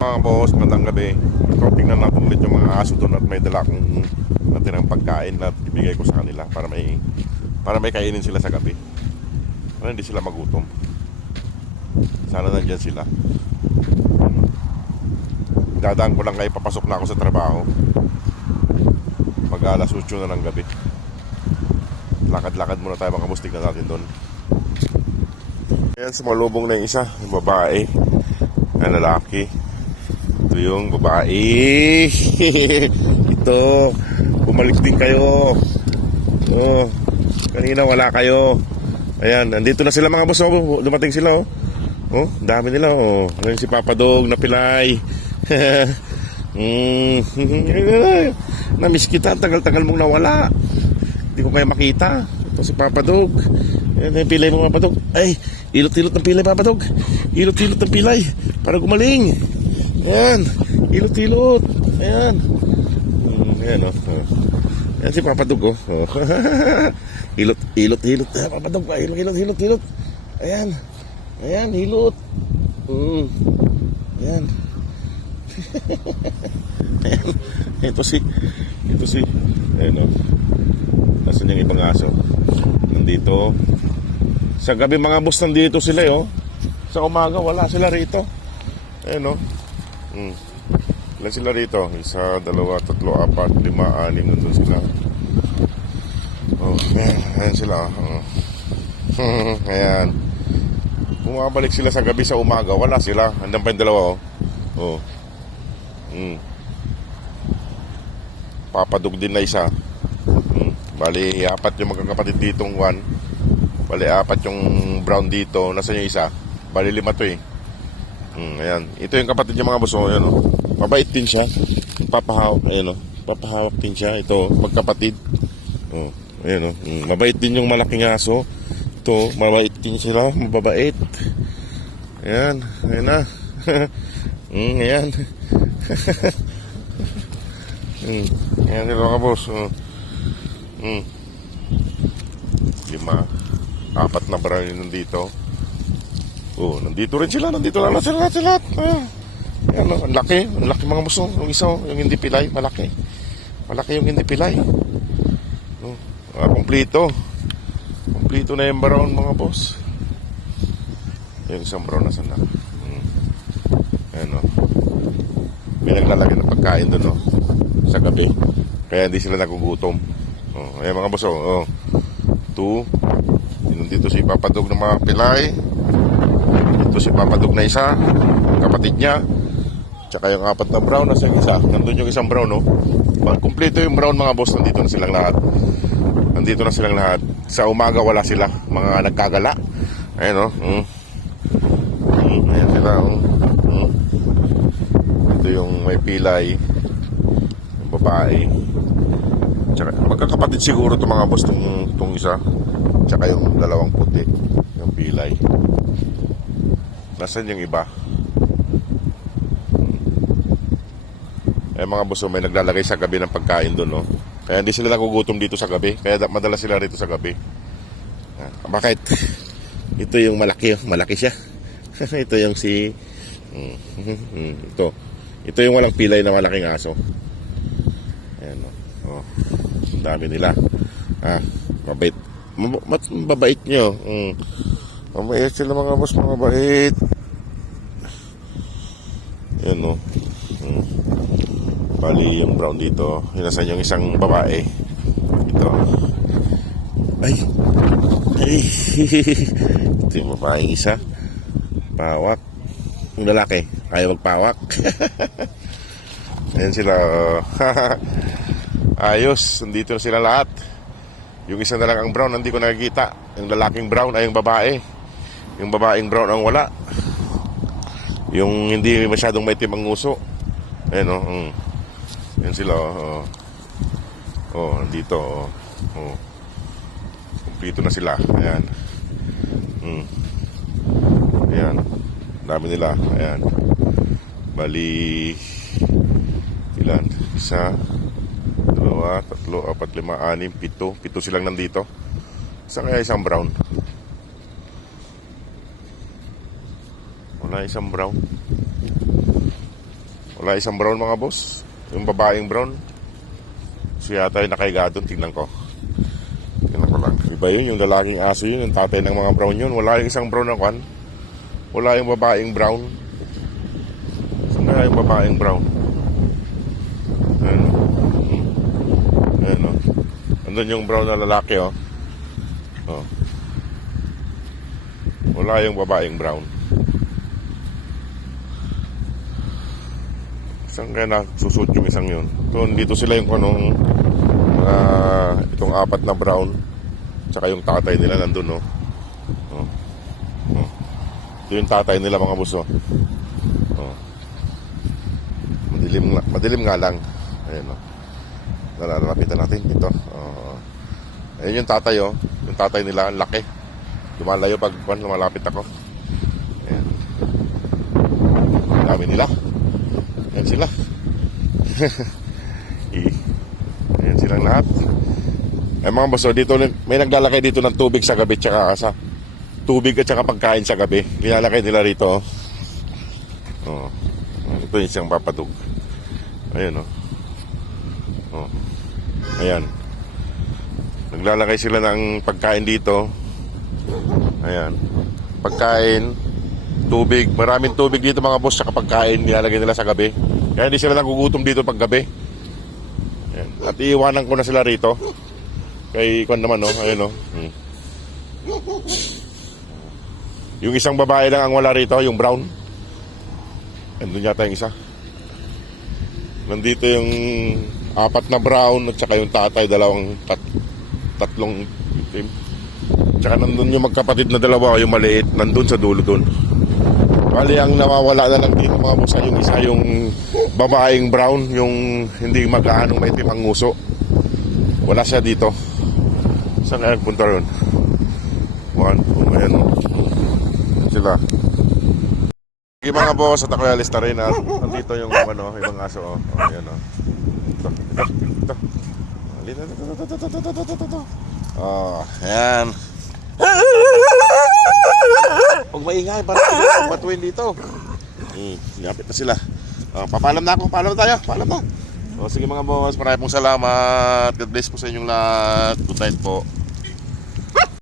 Mga boss, magandang gabi. Ito, tingnan natin ulit yung mga aso doon at may dala akong natirang pagkain na ibigay ko sa kanila para may kainin sila sa gabi. Para hindi sila magutom. Sana nandyan sila. Dadaan ko lang kayo, papasok na ako sa trabaho. Mag alas 8 na ng gabi. Lakad-lakad muna tayo, mga boss, tignan natin doon. Ayan, sumalubong na yung isa, yung babae na lalaki. Ito yung babae. Ito, bumalik din kayo. Oh, kanina wala kayo. Ayan, nandito na sila, mga boss. Oh, dumating sila. Oh, dami nila. Oh, ayun si Papa Dog na pilay. Namiss kita, tagal-tagal mong nawala. Hindi ko kayo makita. Ito si Papa Dog. Ayan, yung pilay mo, Papa Dog. Ay, ilot-ilot ng pilay, Papa Dog. Ilot-ilot ng pilay para gumaling. Ayan, ilot-ilot. Ayan. Ayan, oh. Ayan si Papa Dog, oh. Ilot-ilot. Papa Dog, ilot-ilot. Ayan. Ayan, hilot. Ayan. Ayan. Ito si. Ayan, oh. Nasaan yung ibang aso? Nandito. Sa gabi, mga boss, nandito sila, oh. Sa umaga, wala sila rito. Ayan, oh. Ilan sila rito? 1, 2, 3, 4, 5, 6. Nandun sila. Oh, ayan sila. Ayan. Bumabalik sila sa gabi, sa umaga wala sila. Andan pa yung dalawa, oh. Papadog din na isa. Bali, 4 yung magkakapatid ditong 1. Bali, 4 yung brown dito. Nasaan yung isa? Bali, 5 to, eh. Ayan. Ito yung kapatid niya, mga boss. Ayan, oh. Mabait din siya. Papahawak. Ayan, oh. Papahawak din siya. Ito, magkapatid. Oh. Ayan, oh. Mabait din yung malaking aso. Ito, mabait din sila. Mababait. Ayan. Ayan na. Ayan. Ayan sila, mga boss. 5. 4 na brown yun nandito. Oh, nandito rin sila. Nandito lang sila. Ayan, oh, ang laki, mga muso. Yung isa, yung hindi pilay, malaki yung hindi pilay. Kompleto na yung brown, mga boss. Yung isang brown na sana. Ayan, oh. May naglalagay ng pagkain doon, oh, sa gabi, kaya hindi sila nagugutom. Ayan, mga boss, oh. 2. Nandito si Papa Dog ng mga pilay. Ito si Papa Dog na isa, kapatid niya. Tsaka yung 4 na brown, nasa yung isa. Nandun yung isang brown, no? Kompleto yung brown, mga boss. Nandito na silang lahat. Sa umaga wala sila, mga nagkagala. Ayan, no? Ayan sila, Ito yung may pilay, yung babae. Tsaka magkakapatid siguro itong mga boss, itong isa. Tsaka yung dalawang puti, yung pilay. Nasaan yung iba? Mga boss, may naglalagay sa gabi ng pagkain doon, no? Kaya hindi sila nagugutom dito sa gabi. Kaya madala sila rito sa gabi. Bakit? Ito yung malaki siya. Ito yung si ito yung walang pilay na malaking aso. Ayan, no? Oh, ang dami nila. Mabait. Mabait nyo. Mabait sila, mga boss, mabait. Ayan, no? Bali yung brown dito. Hinasan yung isang babae. Ito. Ay. Ito yung babae isa. Pawak. Yung lalaki ayaw magpawak. Ayan sila. Ayos. Nandito na sila lahat. Yung isa na lang ang brown, hindi ko nakikita. Yung lalaking brown ay yung babae. Yung babaeng brown ang wala. Yung hindi masyadong maitim ang nguso. Ayan, o. Yan sila, nandito, Kompleto na sila. Ayan. Ayan. Dami nila. Ayan. Bali, ilan? 1, 2, 3, 4, 5, 6, 7 silang nandito. Saan kaya isang brown? Wala isang brown. Wala isang brown mga boss. Yung babaeng brown. Siya yata yung nakahiga doon. Tingnan ko. Tingnan ko lang. Iba yun, yung lalaking aso yun. Yung tatay ng mga brown yun. Wala yung isang brown na kwan. Wala yung babaeng brown. Saan na yung babaeng brown? Ayan. Ayan o. Andun yung brown na lalaki o. Oh. Wala yung babaeng brown. Saan kaya nasusuot yung isang yun? Doon, dito sila yung kanong itong apat na brown. Tsaka yung tatay nila nandun, no? Oh. Oh. Ito yung tatay nila, mga buso. Oh. Madilim nga lang. Ayan, no? Nalalapitan natin ito. Oh. Ayan yung tatay, oh. Yung tatay nila, ang laki. Lumalayo pag lumalapit ako. Ayan. Ang dami nila. Ayan sila. Ayan silang lahat. Eh mga boss, dito may naglalakay dito ng tubig sa gabi tsaka sa tubig at saka pagkain sa gabi. Nilalakay nila rito. Oh. Ito yung siyang papatug. Ayan oh. Oh. Ayan. Naglalakay sila ng pagkain dito. Ayan. Pagkain, tubig, maraming tubig dito mga boss, saka pagkain nilalagay nila sa gabi. Kaya hindi sila nagugutom dito pag gabi. Ayan. At iiwanan ko na sila rito. Kay Kwan naman, no? Ayun, no? Yung isang babae lang ang wala rito, yung brown. Andun yata yung isa. Nandito yung apat na brown at saka yung tatay, tatlong itim. Tsaka nandun yung magkapatid na dalawa, yung maliit, nandun sa dulo dun. Bali, ang nawawala na lang dito mga boss, yung isa yung babaeng brown, yung hindi magkaanong maitim ang nguso. Wala siya dito. Saan kaya punta ron? Ayan sila. Sige mga boss, at ako alista rin at nandito yung ibang aso. Ayan o. Ito. Ito. Ayan. Huwag maingay, parang matuwin dito. Yapit na sila. Papalam na ako, paalam tayo, paalam na. Sige mga boss, maraming pong salamat. God bless po sa inyong lahat. Good night po.